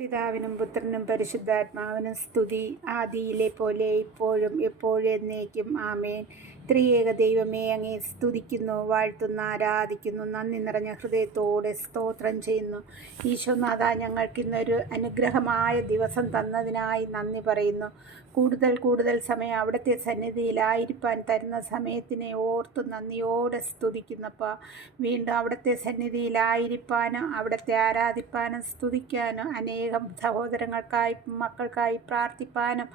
പിതാവിനും പുത്രനും പരിശുദ്ധാത്മാവിനും സ്തുതി, ആദിയിലെ പോലെ ഇപ്പോഴും എപ്പോഴും എന്നേക്കും ആമേൻ. ത്രിയേക ദൈവമേ, അങ്ങേ സ്തുതിക്കുന്നു, വാഴ്ത്തുന്നു, ആരാധിക്കുന്നു, നന്ദി നിറഞ്ഞ ഹൃദയത്തോടെ സ്തോത്രം ചെയ്യുന്നു. ഈശോനാഥ, ഞങ്ങൾക്കിന്നൊരു അനുഗ്രഹമായ ദിവസം തന്നതിനായി നന്ദി പറയുന്നു. കൂടുതൽ സമയം അവിടുത്തെ സന്നിധിയിലായിരിക്കാൻ തരുന്ന സമയത്തിനെ ഓർത്ത് നന്ദിയോടെ സ്തുതിക്കുന്നപ്പ. വീണ്ടും അവിടുത്തെ സന്നിധിയിലായിരിക്കാനും അവിടുത്തെ ആരാധിപ്പാനും സ്തുതിക്കാനും അനേകം സഹോദരങ്ങൾക്കായി മക്കൾക്കായി പ്രാർത്ഥിപ്പാനും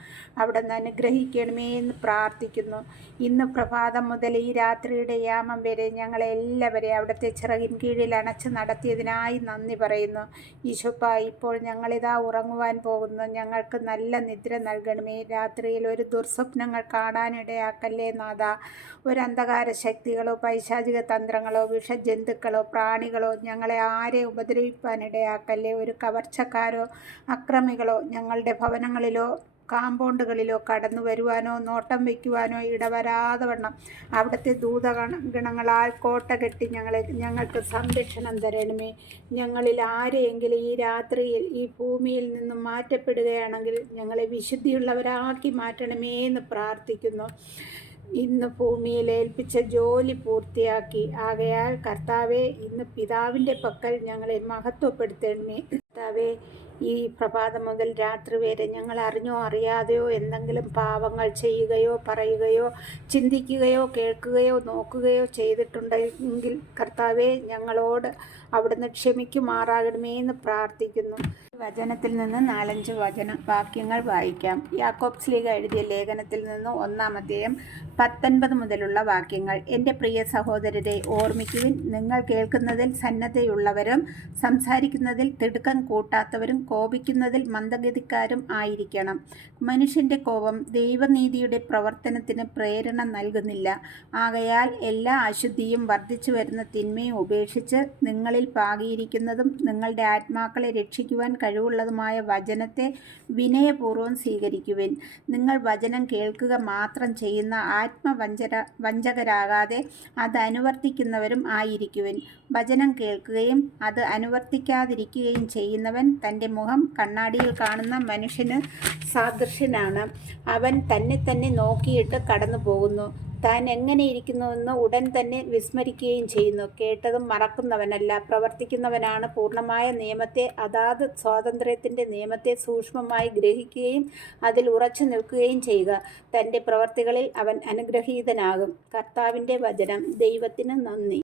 അവിടെ നിന്ന് അനുഗ്രഹിക്കണമേ എന്ന് പ്രാർത്ഥിക്കുന്നു. ഇന്ന് പ്രഭാതം മുതൽ ഈ രാത്രിയുടെ യാമം വരെ ഞങ്ങളെല്ലാവരെയും അവിടുത്തെ ചിറകിൻ കീഴിൽ അണച്ച് നടത്തിയതിനായി നന്ദി പറയുന്നു. ഈശോപ്പ, ഇപ്പോൾ ഞങ്ങളിതാ ഉറങ്ങുവാൻ പോകുന്നു. ഞങ്ങൾക്ക് നല്ല നിദ്ര നൽകണമേ. രാത്രിയിൽ ഒരു ദുർസ്വപ്നങ്ങൾ കാണാനിടയാക്കല്ലേ നാഥ. ഒരു അന്ധകാര ശക്തികളോ പൈശാചിക തന്ത്രങ്ങളോ വിഷജന്തുക്കളോ പ്രാണികളോ ഞങ്ങളെ ആരെ ഉപദ്രവിപ്പാനിടയാക്കല്ലേ. ഒരു കവർച്ചക്കാരോ അക്രമികളോ ഞങ്ങളുടെ ഭവനങ്ങളിലോ കാമ്പൗണ്ടുകളിലോ കടന്നു വരുവാനോ നോട്ടം വയ്ക്കുവാനോ ഇടവരാതെ വണ്ണം അവിടുത്തെ ദൂതഗണങ്ങളാൽ കോട്ട കെട്ടി ഞങ്ങൾക്ക് സംരക്ഷണം തരണമേ. ഞങ്ങളിൽ ആരെയെങ്കിലും ഈ രാത്രിയിൽ ഈ ഭൂമിയിൽ നിന്നും മാറ്റപ്പെടുകയാണെങ്കിൽ ഞങ്ങളെ വിശുദ്ധിയുള്ളവരാക്കി മാറ്റണമേ എന്ന് പ്രാർത്ഥിക്കുന്നു. ഇന്ന് ഭൂമിയിൽ ഏൽപ്പിച്ച ജോലി പൂർത്തിയാക്കി. ആകയാൽ കർത്താവെ, ഇന്ന് പിതാവിൻ്റെ പക്കൽ ഞങ്ങളെ മഹത്വപ്പെടുത്തണമേ. കർത്താവെ, ഈ പ്രഭാതം മുതൽ രാത്രി വരെ ഞങ്ങൾ അറിഞ്ഞോ അറിയാതെയോ എന്തെങ്കിലും പാവങ്ങൾ ചെയ്യുകയോ പറയുകയോ ചിന്തിക്കുകയോ കേൾക്കുകയോ നോക്കുകയോ ചെയ്തിട്ടുണ്ടെങ്കിൽ കർത്താവെ, ഞങ്ങളോട് അവിടുന്ന് ക്ഷമിക്കുമാറാകണമേ എന്ന് പ്രാർത്ഥിക്കുന്നു. വചനത്തിൽ നിന്ന് 4-5 വാക്യങ്ങൾ വായിക്കാം. യാക്കോബ് ശ്ലീഹ എഴുതിയ ലേഖനത്തിൽ നിന്ന് 1-ാം അധ്യായം 19 മുതലുള്ള വാക്യങ്ങൾ. എൻ്റെ പ്രിയ സഹോദരരെ, ഓർമ്മിക്കുവിൻ. നിങ്ങൾ കേൾക്കുന്നതിൽ സന്നദ്ധയുള്ളവരും സംസാരിക്കുന്നതിൽ തിടുക്കം കൂട്ടാത്തവരും കോപിക്കുന്നതിൽ മന്ദഗതിക്കാരും ആയിരിക്കണം. മനുഷ്യൻ്റെ കോപം ദൈവനീതിയുടെ പ്രവർത്തനത്തിന് പ്രേരണ നൽകുന്നില്ല. ആകയാൽ എല്ലാ അശുദ്ധിയും വർദ്ധിച്ചു വരുന്ന തിന്മയും ഉപേക്ഷിച്ച് നിങ്ങളിൽ പാകിയിരിക്കുന്നതും നിങ്ങളുടെ ആത്മാക്കളെ രക്ഷിക്കുവാൻ കഴിവുള്ളതുമായ വചനത്തെ വിനയപൂർവ്വം സ്വീകരിക്കുവിൻ. നിങ്ങൾ വചനം കേൾക്കുക മാത്രം ചെയ്യുന്ന വഞ്ചകരാകാതെ അത് അനുവർത്തിക്കുന്നവരും ആയിരിക്കുവിൻ. വചനം കേൾക്കുകയും അത് അനുവർത്തിക്കാതിരിക്കുകയും ചെയ്യുന്നവൻ തൻ്റെ മുഖം കണ്ണാടിയിൽ കാണുന്ന മനുഷ്യന് സാദൃശ്യനാണ്. അവൻ തന്നെ നോക്കിയിട്ട് കടന്നു പോകുന്നു. താൻ എങ്ങനെയിരിക്കുന്നുവെന്ന് ഉടൻ തന്നെ വിസ്മരിക്കുകയും ചെയ്യുന്നു. കേട്ടതും മറക്കുന്നവനല്ല, പ്രവർത്തിക്കുന്നവനാണ്. പൂർണ്ണമായ നിയമത്തെ, അതാത് സ്വാതന്ത്ര്യത്തിൻ്റെ നിയമത്തെ സൂക്ഷ്മമായി ഗ്രഹിക്കുകയും അതിൽ ഉറച്ചു നിൽക്കുകയും ചെയ്യുക. തൻ്റെ പ്രവർത്തികളിൽ അവൻ അനുഗ്രഹീതനാകും. കർത്താവിൻ്റെ വചനം. ദൈവത്തിന് നന്ദി.